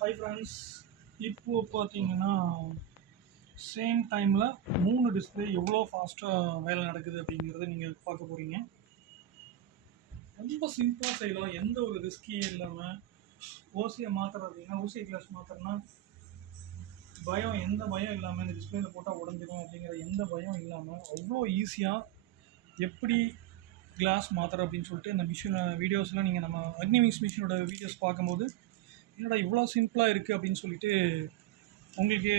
Hi friends, இப்போ பார்த்தீங்கன்னா same டைமில் 3 டிஸ்பிளே எவ்வளோ ஃபாஸ்ட்டாக வேலை நடக்குது அப்படிங்கிறத நீங்கள் பார்க்க போகிறீங்க. ரொம்ப சிம்பிளாக செய்யலாம், எந்த ஒரு ரிஸ்கியே இல்லாமல். ஓசியை மாற்றுறது அப்படின்னா, ஓசிஐ கிளாஸ் மாற்றுறதுனா எந்த பயம் இல்லாமல் இந்த டிஸ்பிளேயில் போட்டால் உடஞ்சிடும் அப்படிங்கிற எந்த பயம் இல்லாமல் அவ்வளோ ஈஸியாக எப்படி கிளாஸ் மாற்றுற அப்படின்னு சொல்லிட்டு இந்த வீடியோஸ்லாம் நீங்கள் நம்ம அக்னிவிங்ஸ் மிஷினோட வீடியோஸ் பார்க்கும்போது என்னடா இவ்வளோ சிம்பிளாக இருக்குது அப்படின்னு சொல்லிட்டு உங்களுக்கு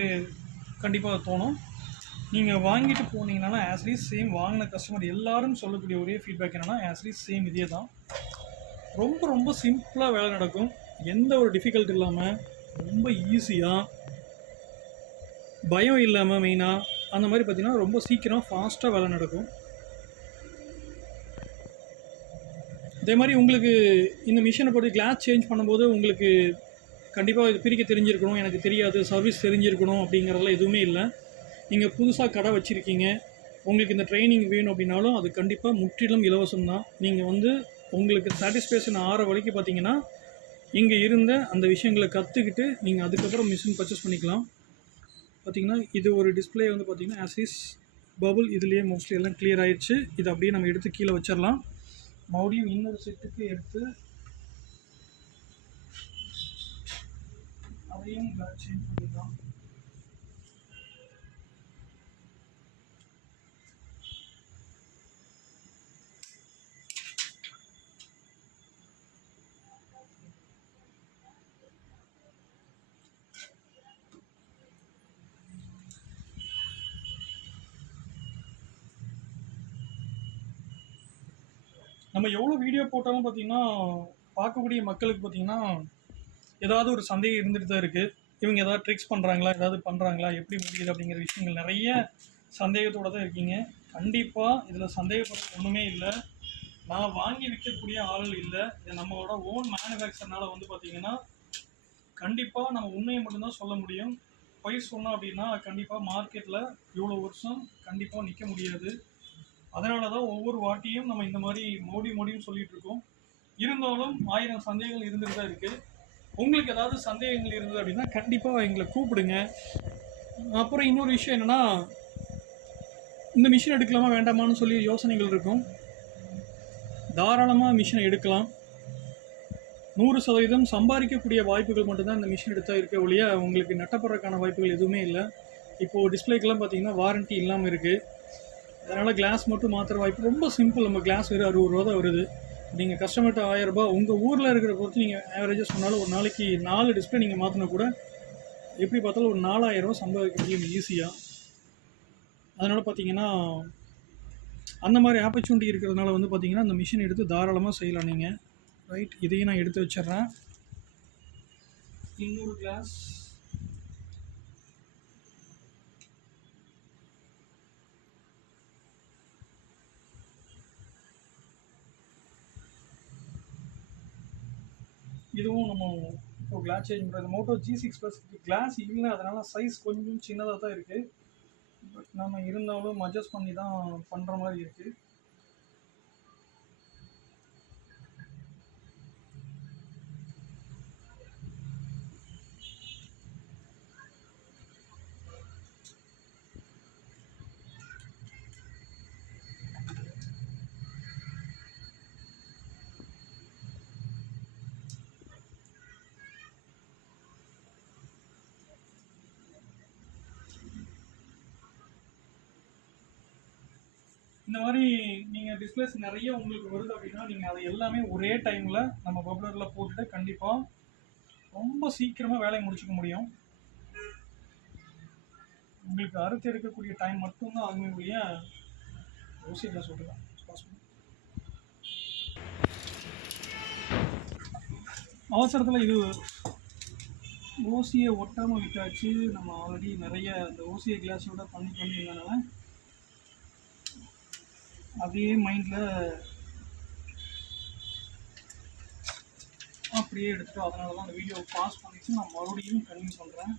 கண்டிப்பாக தோணும். நீங்கள் வாங்கிட்டு போனீங்கன்னா ஆஸ்லீஸ் சேம் வாங்கின கஸ்டமர் எல்லாரும் சொல்லக்கூடிய ஒரே ஃபீட்பேக் என்னென்னா ஆஸ்லீஸ் சேம் இதே தான். ரொம்ப ரொம்ப சிம்பிளாக வேலை நடக்கும், எந்த ஒரு டிஃபிகல்ட் இல்லாமல் ரொம்ப ஈஸியாக, பயம் இல்லாமல் மெயினாக அந்த மாதிரி பார்த்திங்கன்னா ரொம்ப சீக்கிரம் ஃபாஸ்ட்டாக வேலை நடக்கும். அதே மாதிரி உங்களுக்கு இந்த மிஷினை பொறுத்து கிளாஸ் சேஞ்ச் பண்ணும்போது உங்களுக்கு கண்டிப்பாக இது பிரிக்க தெரிஞ்சிருக்கணும், எனக்கு தெரியாது, சர்வீஸ் தெரிஞ்சிருக்கணும் அப்படிங்கிறதெல்லாம் எதுவுமே இல்லை. நீங்கள் புதுசாக கடை வச்சுருக்கீங்க, உங்களுக்கு இந்த ட்ரைனிங் வேணும் அப்படின்னாலும் அது கண்டிப்பாக முற்றிலும் இலவசம் தான். நீங்கள் உங்களுக்கு சாட்டிஸ்ஃபேக்ஷன் ஆகிற வரைக்கும் பார்த்தீங்கன்னா இங்கே இருந்த அந்த விஷயங்களை கற்றுக்கிட்டு நீங்கள் அதுக்கப்புறம் மிஷின் பர்ச்சேஸ் பண்ணிக்கலாம். பார்த்திங்கன்னா இது ஒரு டிஸ்பிளே பார்த்திங்கன்னா ஆசிஸ் பபுள் இதுலேயே மோஸ்ட்லி எல்லாம் கிளியர் ஆகிடுச்சு. இது அப்படியே நம்ம எடுத்து கீழே வச்சிடலாம். மறுபடியும் இன்னொரு செட்டுக்கு எடுத்து அதையும் கிளாஸ் சேஞ்ச் பண்ணிடலாம். நம்ம எவ்வளோ வீடியோ போட்டாலும் பார்த்திங்கன்னா பார்க்கக்கூடிய மக்களுக்கு பார்த்திங்கன்னா ஏதாவது ஒரு சந்தேகம் இருந்துகிட்டு தான் இருக்குது. இவங்க ஏதாவது ட்ரிக்ஸ் பண்ணுறாங்களா, ஏதாவது பண்ணுறாங்களா, எப்படி முடியுது அப்படிங்கிற விஷயங்கள் நிறைய சந்தேகத்தோடு தான் இருக்கீங்க. கண்டிப்பாக இதில் சந்தேகப்படுறது ஒன்றுமே இல்லை. நான் வாங்கி விற்கக்கூடிய ஆள் இல்லை, இது நம்மளோட ஓன் மேனுஃபேக்சர்னால பார்த்திங்கன்னா கண்டிப்பாக நம்ம உண்மையை மட்டும்தான் சொல்ல முடியும். பொய் சொன்னோம் அப்படின்னா கண்டிப்பாக மார்க்கெட்டில் இவ்வளோ வருஷம் கண்டிப்பாக நிற்க முடியாது. அதனால தான் ஒவ்வொரு வாட்டியும் நம்ம இந்த மாதிரி மோடியும் சொல்லிகிட்டு இருக்கோம். இருந்தாலும் 1000 சந்தேகங்கள் இருந்துட்டு தான் இருக்குது. உங்களுக்கு ஏதாவது சந்தேகங்கள் இருந்தது அப்படின்னா கண்டிப்பாக எங்களை கூப்பிடுங்க. அப்புறம் இன்னொரு விஷயம் என்னென்னா, இந்த மிஷின் எடுக்கலாமா வேண்டாமான்னு சொல்லி யோசனைகள் இருக்கும். தாராளமாக மிஷினை எடுக்கலாம். 100% சம்பாதிக்கக்கூடிய வாய்ப்புகள் மட்டும்தான் இந்த மிஷின் எடுத்தால் இருக்க ஒழிய உங்களுக்கு நட்டப்படுறதுக்கான வாய்ப்புகள் எதுவுமே இல்லை. இப்போது டிஸ்பிளேக்கெல்லாம் பார்த்திங்கன்னா வாரண்ட்டி இல்லாமல் இருக்குது. அதனால் கிளாஸ் மட்டும் மாற்றுற வாய்ப்பு ரொம்ப சிம்பிள். நம்ம கிளாஸ் வெறும் 60 ரூபா தான் வருது. நீங்கள் கஸ்டமர்கிட்ட 1000 ரூபா உங்கள் ஊரில் இருக்கிற பொறுத்து நீங்கள் ஆவரேஜாக சொன்னாலும் ஒரு நாளைக்கு 4 டிஸ்பிளே நீங்கள் மாற்றினா கூட எப்படி பார்த்தாலும் ஒரு 4000 ரூபா சம்பாதிக்க முடியும் ஈஸியாக. அதனால் பார்த்தீங்கன்னா அந்த மாதிரி ஆப்பர்ச்சுனிட்டி இருக்கிறதுனால பார்த்தீங்கன்னா அந்த மிஷின் எடுத்து தாராளமாக செய்யலாம் நீங்கள். ரைட், இதையும் நான் எடுத்து வச்சிட்றேன். இன்னொரு கிளாஸ் இதுவும் நம்ம இப்போ கிளாஸ் சேஞ்ச் பண்ணுறது மோட்டோ G6+ கிளாஸ் இல்லை, அதனால் சைஸ் கொஞ்சம் சின்னதாக தான் இருக்குது. பட் நம்ம இருந்தாலும் அட்ஜஸ்ட் பண்ணி தான் பண்ணுற மாதிரி இருக்குது. இந்த மாதிரி நீங்கள் டிஸ்பிளேஸ் நிறைய உங்களுக்கு வருது அப்படின்னா நீங்கள் அதை எல்லாமே ஒரே டைமில் நம்ம பப்ளரில் போட்டுட்டு கண்டிப்பாக ரொம்ப சீக்கிரமாக வேலையை முடிச்சுக்க முடியும். உங்களுக்கு அறுத்து எடுக்கக்கூடிய டைம் மட்டும்தான் ஆகுமே ஒழிய ஓசியில் சொல்லிடலாம். அவசரத்தில் இது ஓசியை ஒட்டாமல் விட்டாச்சு. நம்ம ஆல்ரெடி நிறைய இந்த ஓசியை கிளாஸோட பண்ணியிருந்தனால அதே மைண்டில் அப்படியே எடுத்துகிட்டு அதனால தான் அந்த வீடியோவை பாஸ் பண்ணிவிட்டு நான் மறுபடியும் கன்டினியூ பண்ணுறேன்.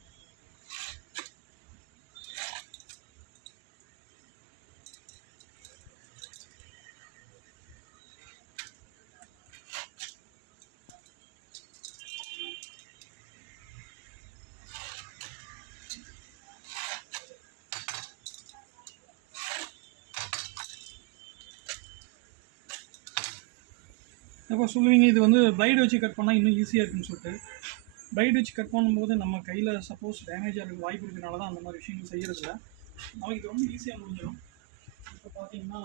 அப்போ சொல்லுவீங்க இது வந்து பிளைடு வச்சு கட் பண்ணால் இன்னும் ஈஸியாக இருக்குன்னு சொல்லிட்டு. பிளைடு வச்சு கட் பண்ணும்போது நம்ம கையில் சப்போஸ் டேமேஜ் ஆகிறதுக்கு வாய்ப்பு இருக்கிறனால தான் அந்த மாதிரி விஷயங்கள் செய்கிறதில்ல. நமக்கு இது ரொம்ப ஈஸியாக முடிஞ்சிடும். இப்போ பார்த்தீங்கன்னா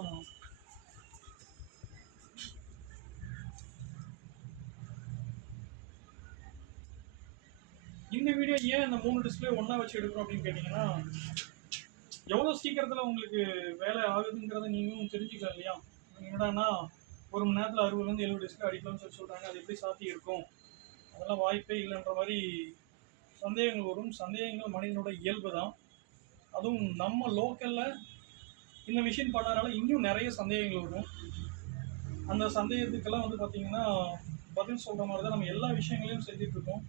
இந்த வீடியோ ஏன் இந்த 3 டிஸ்பிளே ஒன்றா வச்சு எடுக்கிறோம் அப்படின்னு கேட்டிங்கன்னா, எவ்வளோ சீக்கிரத்தில் உங்களுக்கு வேலை ஆகுதுங்கிறத நீங்களும் தெரிஞ்சுக்கலாம் இல்லையா? என்னடான்னா ஒரு மணி நேரத்தில் 60லேருந்து 70 டிஸ்பிளே அடிக்கலாம்னு சொல்லி சொல்கிறாங்க. அது எப்படி சாத்தி இருக்கும்? அதெல்லாம் வாய்ப்பே இல்லைன்ற மாதிரி சந்தேகங்கள் வரும். சந்தேகங்கள் மனிதனோட இயல்பு தான். அதுவும் நம்ம லோக்கலில் இந்த மிஷின் பண்ணதுனால இன்னும் நிறைய சந்தேகங்கள் வரும். அந்த சந்தேகத்துக்கெல்லாம் வந்து பார்த்திங்கன்னா பதில் சொல்கிற மாதிரி தான் நம்ம எல்லா விஷயங்களையும் செஞ்சிட்ருக்கோம்.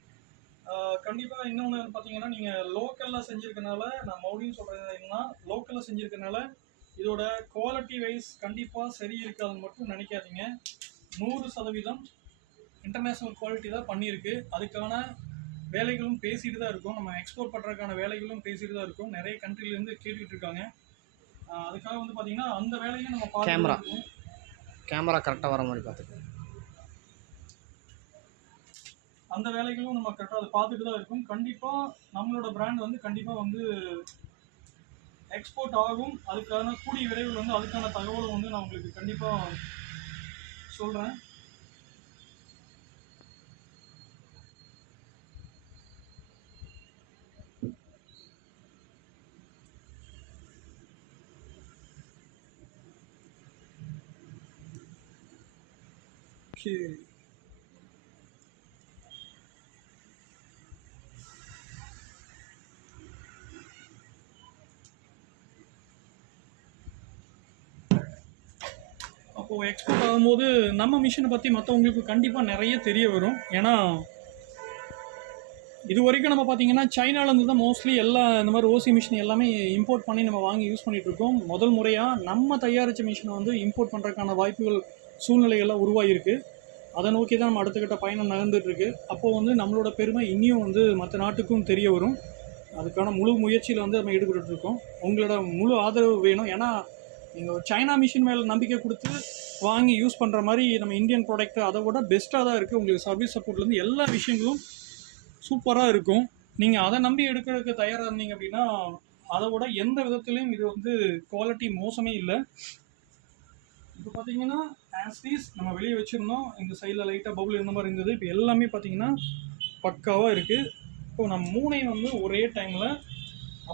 கண்டிப்பாக இன்னொன்று பார்த்தீங்கன்னா, நீங்கள் லோக்கலில் செஞ்சுருக்கனால, நான் மறுபடியும் சொல்கிறது என்னன்னா, லோக்கலில் செஞ்சுருக்கனால இதோட குவாலிட்டி வைஸ் கண்டிப்பாக சரி இருக்காதுன்னு மட்டும் நினைக்காதீங்க. 100% இன்டர்நேஷ்னல் குவாலிட்டி தான் பண்ணியிருக்கு. அதுக்கான வேலைகளும் பேசிட்டு தான் இருக்கும். நம்ம எக்ஸ்போர்ட் பண்ணுறதுக்கான வேலைகளும் பேசிட்டு தான் இருக்கும். நிறைய கண்ட்ரிலேருந்து கேட்டுக்கிட்டு இருக்காங்க. அதுக்காக வந்து பார்த்திங்கன்னா அந்த வேலையும் நம்ம பார்த்து கேமரா கரெக்டாக வர மாதிரி பார்த்துக்கோங்க. அந்த வேலைகளும் நம்ம கரெக்டாக அதை பார்த்துட்டு தான் இருக்கும். கண்டிப்பாக நம்மளோட பிராண்ட் வந்து கண்டிப்பாக வந்து எக்ஸ்போர்ட் ஆகும். அதுக்கான கூடிய விரைவில் வந்து அதுக்கான தகவலும் வந்து நான் உங்களுக்கு கண்டிப்பாக சொல்கிறேன். சரி, அப்போது எக்ஸ்போர்ட் ஆகும்போது நம்ம மிஷினை பற்றி மற்றவங்களுக்கு கண்டிப்பாக நிறைய தெரிய வரும். ஏன்னா இது வரைக்கும் நம்ம பார்த்திங்கன்னா சைனாலேருந்து தான் மோஸ்ட்லி எல்லா இந்த மாதிரி ஓசி மிஷின் எல்லாமே இம்போர்ட் பண்ணி நம்ம வாங்கி யூஸ் பண்ணிகிட்ருக்கோம். முதல் முறையாக நம்ம தயாரித்த மிஷினை வந்து இம்போர்ட் பண்ணுறதுக்கான வாய்ப்புகள் சூழ்நிலைகள்லாம் உருவாகிருக்கு. அதை நோக்கி தான் நம்ம அடுத்த கட்ட பயணம் நகர்ந்துட்டுருக்கு. அப்போது வந்து நம்மளோட பெருமை இன்னும் வந்து மற்ற நாட்டுக்கும் தெரிய வரும். அதுக்கான முழு முயற்சியில் வந்து நம்ம ஈடுபட்டுருக்கோம். உங்களோட முழு ஆதரவு வேணும். ஏன்னா நீங்கள் சைனா மிஷின் மேலே நம்பிக்கை கொடுத்து வாங்கி யூஸ் பண்ணுற மாதிரி நம்ம இந்தியன் ப்ராடக்ட் அதை விட பெஸ்ட்டாக தான் இருக்குது. உங்களுக்கு சர்வீஸ் சப்போர்ட்லேருந்து எல்லா விஷயங்களும் சூப்பராக இருக்கும். நீங்கள் அதை நம்பி எடுக்கிறதுக்கு தயாராக இருந்தீங்க அப்படின்னா அதை விட எந்த விதத்துலேயும் இது வந்து குவாலிட்டி மோசமே இல்லை. இப்போ பார்த்தீங்கன்னா ஆஸ்டீஸ் நம்ம வெளியே வச்சுருந்தோம். இந்த சைடில் லைட்டாக பபுள் இருந்த மாதிரி இருந்தது. இப்போ எல்லாமே பார்த்தீங்கன்னா பக்காவாக இருக்குது. இப்போ நம்ம மூணையும் வந்து ஒரே டைமில்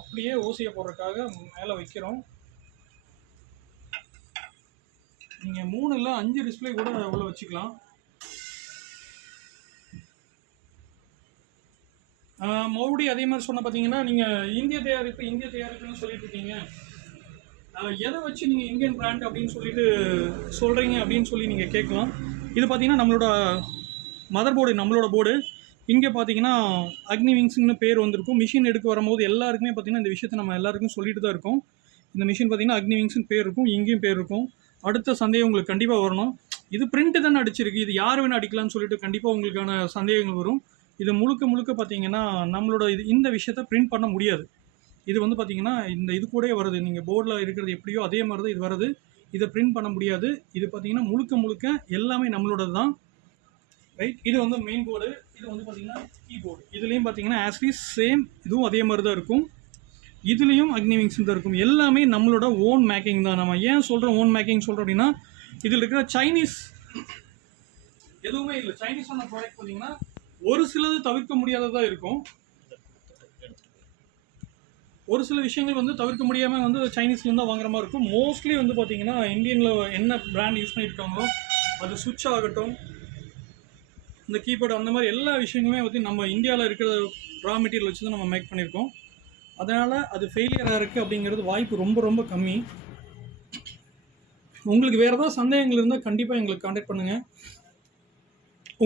அப்படியே ஓசியை போடுறதுக்காக மேலே வைக்கிறோம். நீங்கள் 3 இல்லை 5 டிஸ்பிளே கூட உள்ள வச்சுக்கலாம். மறுபடியும் அதே மாதிரி சொன்ன பார்த்தீங்கன்னா, நீங்கள் இந்திய தயாரிப்புன்னு சொல்லிட்டு இருக்கீங்க. எதை வச்சு நீங்கள் இந்தியன் பிராண்ட் அப்படின்னு சொல்லிட்டு சொல்கிறீங்க அப்படின்னு சொல்லி நீங்கள் கேட்கலாம். இது பார்த்தீங்கன்னா நம்மளோட மதர் போர்டு, நம்மளோட போர்டு. இங்கே பார்த்தீங்கன்னா அக்னி விங்ஸ்னு பேர் வந்திருக்கும். மிஷின் எடுக்க வரும்போது எல்லாருக்குமே பார்த்தீங்கன்னா இந்த விஷயத்தை நம்ம எல்லாருக்கும் சொல்லிட்டு தான் இருக்கோம். இந்த மிஷின் பார்த்தீங்கன்னா அக்னி விங்ஸ்னு பேர் இருக்கும், இங்கேயும் பேர் இருக்கும். அடுத்த சந்தேகம் உங்களுக்கு கண்டிப்பாக வரணும், இது பிரிண்ட்டு தானே அடிச்சிருக்கு, இது யார் வேணால் அடிக்கலாம்னு சொல்லிட்டு கண்டிப்பாக உங்களுக்கான சந்தேகங்கள் வரும். இது முழுக்க பார்த்தீங்கன்னா நம்மளோட இந்த விஷயத்தை பிரிண்ட் பண்ண முடியாது. இது வந்து பார்த்தீங்கன்னா இந்த இது கூட வருது. நீங்கள் போர்டில் இருக்கிறது எப்படியோ அதே மாதிரி தான் இது வருது. இதை பிரிண்ட் பண்ண முடியாது. இது பார்த்தீங்கன்னா முழுக்க எல்லாமே நம்மளோடது தான். ரைட், இது வந்து மெயின் போர்டு. இது வந்து பார்த்தீங்கன்னா கீபோர்டு. இதுலேயும் பார்த்தீங்கன்னா ஆஸ்லீஸ் சேம், இதுவும் அதே மாதிரி தான் இருக்கும். இதுலேயும் அக்னி விங்ஸ் தான் இருக்கும். எல்லாமே நம்மளோட ஓன் மேக்கிங் தான். நம்ம ஏன் சொல்கிறோம் ஓன் மேக்கிங் சொல்கிறோம் அப்படின்னா, இதில் இருக்கிற சைனீஸ் எதுவுமே இல்லை. சைனீஸான ப்ராடக்ட் பார்த்தீங்கன்னா ஒரு சிலது தவிர்க்க முடியாததாக இருக்கும். ஒரு சில விஷயங்கள் வந்து தவிர்க்க முடியாமல் வந்து சைனீஸ்லேருந்து தான் வாங்குற மாதிரி இருக்கும். மோஸ்ட்லி வந்து பார்த்தீங்கன்னா இந்தியனில் என்ன பிராண்ட் யூஸ் பண்ணியிருக்காங்களோ அது சுவிட்ச் ஆகட்டும், இந்த கீபோர்டு, அந்த மாதிரி எல்லா விஷயங்களுமே வந்து நம்ம இந்தியாவில் இருக்கிற ரா மெட்டீரியல் வச்சு தான் நம்ம மேக் பண்ணியிருக்கோம். அதனால் அது ஃபெயிலியராக இருக்குது அப்படிங்கிறது வாய்ப்பு ரொம்ப கம்மி. உங்களுக்கு வேறு ஏதாவது சந்தேகங்கள் இருந்தால் கண்டிப்பாக எங்களுக்கு கான்டாக்ட் பண்ணுங்கள்.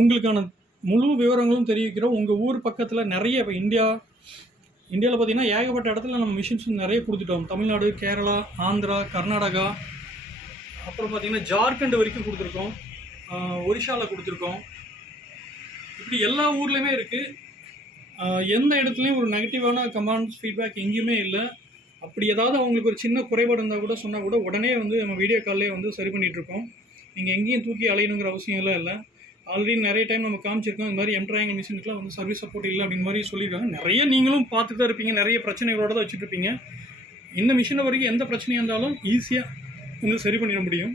உங்களுக்கான முழு விவரங்களும் தெரிவிக்கிறோம். உங்கள் ஊர் பக்கத்தில் நிறைய இப்போ இந்தியாவில் பார்த்திங்கன்னா ஏகப்பட்ட இடத்துல நம்ம மிஷின்ஸ் நிறைய கொடுத்துட்டோம். தமிழ்நாடு, கேரளா, ஆந்திரா, கர்நாடகா, அப்புறம் பார்த்திங்கன்னா ஜார்க்கண்ட் வரைக்கும் கொடுத்துருக்கோம், ஒரிஷாவில் கொடுத்துருக்கோம். இப்படி எல்லா ஊர்லேயுமே இருக்குது. எந்த இடத்துலையும் ஒரு நெகட்டிவான கமெண்ட்ஸ் ஃபீட்பேக் எங்கேயுமே இல்லை. அப்படி ஏதாவது அவங்களுக்கு ஒரு சின்ன குறைபாடு இருந்தால் கூட சொன்னால் கூட உடனே வந்து நம்ம வீடியோ கால்லே வந்து சரி பண்ணிகிட்ருக்கோம். நீங்கள் எங்கேயும் தூக்கி அலையணுங்கிற அவசியம்லாம் இல்லை. ஆல்ரெடி நிறைய டைம் நம்ம காமிச்சிருக்கோம். இந்த மாதிரி எம்ட்ராயங்கல் மிஷினுக்குலாம் வந்து சர்வீஸ் சப்போர்ட் இல்லை அப்படின்ற மாதிரி சொல்லியிருக்காங்க. நிறைய நீங்களும் பார்த்துட்டு தான் இருப்பீங்க, நிறைய பிரச்சனைகளோட தான் வச்சுட்ருப்பீங்க. இந்த மிஷினை வரைக்கும் எந்த பிரச்சனையாக இருந்தாலும் ஈஸியாக வந்து சரி பண்ணிட முடியும்.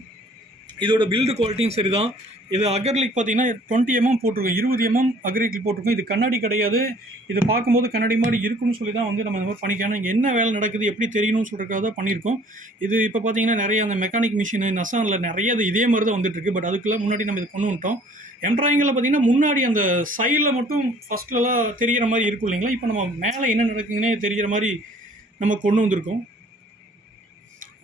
இதோட பில்டு குவாலிட்டியும் சரி தான். இது அகர்லிக் பார்த்தீங்கன்னா 20 mm போட்டிருக்கோம், 20 mm அகர்லிக் போட்டிருக்கோம். இது கண்ணாடி கிடையாது. இது பார்க்கும்போது கண்ணாடி மாதிரி இருக்குன்னு சொல்லி தான் வந்து நம்ம இந்த மாதிரி பண்ணிக்கலாம். இங்கே என்ன வேலை நடக்குது எப்படி தெரியணும்னு சொல்கிறதுக்காக தான் பண்ணியிருக்கோம். இது இப்போ பார்த்தீங்கன்னா நிறைய அந்த மெக்கானிக் மிஷினு நசானில் நிறைய இது இதே மாதிரி தான் வந்துட்டுருக்கு. பட் அதுக்குலாம் முன்னாடி நம்ம இது கொண்டு வந்துட்டோம். எம்ட்ராயிங்கில் பார்த்தீங்கன்னா முன்னாடி அந்த சைடில் மட்டும் ஃபஸ்ட்லலாம் தெரிகிற மாதிரி இருக்கும் இல்லைங்களா. இப்போ நம்ம மேலே என்ன நடக்குதுன்னே தெரிகிற மாதிரி நம்ம கொண்டு வந்திருக்கோம்.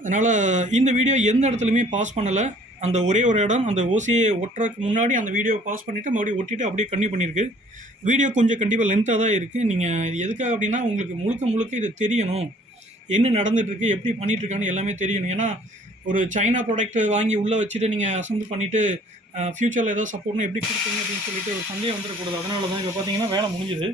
அதனால் இந்த வீடியோ எந்த இடத்துலையுமே பாஸ் பண்ணலை. அந்த ஒரே ஒரு இடம் அந்த ஓசியை ஒட்டுறதுக்கு முன்னாடி அந்த வீடியோவை பாஸ் பண்ணிவிட்டு மறுபடியும் ஒட்டிட்டு அப்படியே கன்டினியூ பண்ணியிருக்கு. வீடியோ கொஞ்சம் கண்டிப்பாக லென்த்தாக தான் இருக்குது. நீங்கள் இது எதுக்காக அப்படின்னா உங்களுக்கு முழுக்க இது தெரியணும், என்ன நடந்துகிட்ருக்கு, எப்படி பண்ணிகிட்ருக்கான்னு எல்லாமே தெரியணும். ஏன்னா ஒரு சைனா ப்ராடக்ட் வாங்கி உள்ளே வச்சுட்டு நீங்கள் அசம்பிள் பண்ணிவிட்டு ஃப்யூச்சரில் ஏதாவது சப்போர்ட்னா எப்படி கொடுப்பீங்க அப்படின்னு சொல்லிட்டு ஒரு சந்தேகம் வந்துடக்கூடாது. அதனால தான் இப்போ பார்த்தீங்கன்னா வேலை முடிஞ்சுது.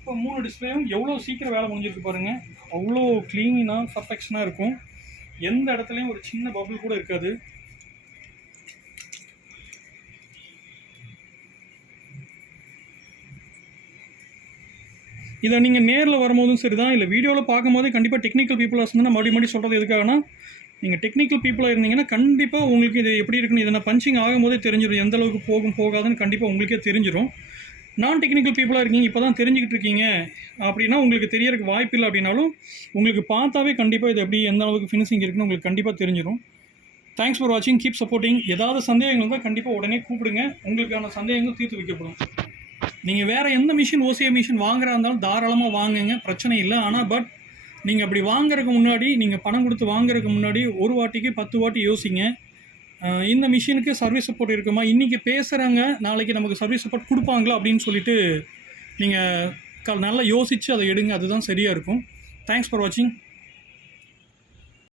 இப்போ 3 டிஸ்பிளேயும் எவ்வளோ சீக்கிரம் வேலை முடிஞ்சிருக்கு பாருங்கள். அவ்வளோ க்ளீனாக பர்ஃபெக்ஷனாக இருக்கும். எந்த இடத்துலையும் ஒரு சின்ன பபிள் கூட இருக்காது. இதை நீங்கள் நேரில் வரும்போதும் சரி தான், இல்லை வீடியோவில் பார்க்கும்போது கண்டிப்பாக டெக்னிக்கல் பீப்புளாக இருந்ததுன்னா மறுபடியும் சொல்கிறது எதுக்காகனா, நீங்கள் டெக்னிக்கல் பீப்புளாக இருந்தீங்கன்னா கண்டிப்பாக உங்களுக்கு இது எப்படி இருக்குன்னு இதை பஞ்சிங் ஆகும்போதே தெரிஞ்சிடும். எந்த அளவுக்கு போகாதுன்னு கண்டிப்பாக உங்களுக்கே தெரிஞ்சிடும். நான் டெக்னிக்கல் பீப்புளாக இருக்கீங்க, இப்போ தான் தெரிஞ்சுக்கிட்டு இருக்கீங்க அப்படின்னா உங்களுக்கு தெரியறதுக்கு வாய்ப்பு இல்லை. அப்படின்னாலும் உங்களுக்கு பார்த்தாவே கண்டிப்பாக இது எப்படி எந்த அளவுக்கு ஃபினிஷிங் இருக்குன்னு உங்களுக்கு கண்டிப்பாக தெரிஞ்சிடும். தேங்க்ஸ் ஃபார் வாட்சிங், கீப் சப்போர்ட்டிங். ஏதாவது சந்தேகங்கள் இருந்தால் கண்டிப்பாக உடனே கூப்பிடுங்க, உங்களுக்கான சந்தேகங்கள் தீர்த்து வைக்கப்படும். நீங்கள் வேறு எந்த மிஷின் ஓசிஐ மிஷின் வாங்குறா இருந்தாலும் தாராளமாக வாங்குங்க, பிரச்சனை இல்லை. ஆனால் பட் நீங்கள் அப்படி வாங்குறதுக்கு முன்னாடி, நீங்கள் பணம் கொடுத்து வாங்குறதுக்கு முன்னாடி ஒரு வாட்டிக்கு 10 வாட்டி யோசிங்க. இந்த மிஷினுக்கு சர்வீஸ் சப்போர்ட் இருக்குமா, இன்றைக்கி பேசுகிறாங்க நாளைக்கு நமக்கு சர்வீஸ் சப்போர்ட் கொடுப்பாங்களா அப்படின்னு சொல்லிட்டு நீங்கள் நல்லா யோசித்து அதை எடுங்க. அதுதான் சரியாக இருக்கும். தேங்க்ஸ் ஃபார் வாட்சிங்.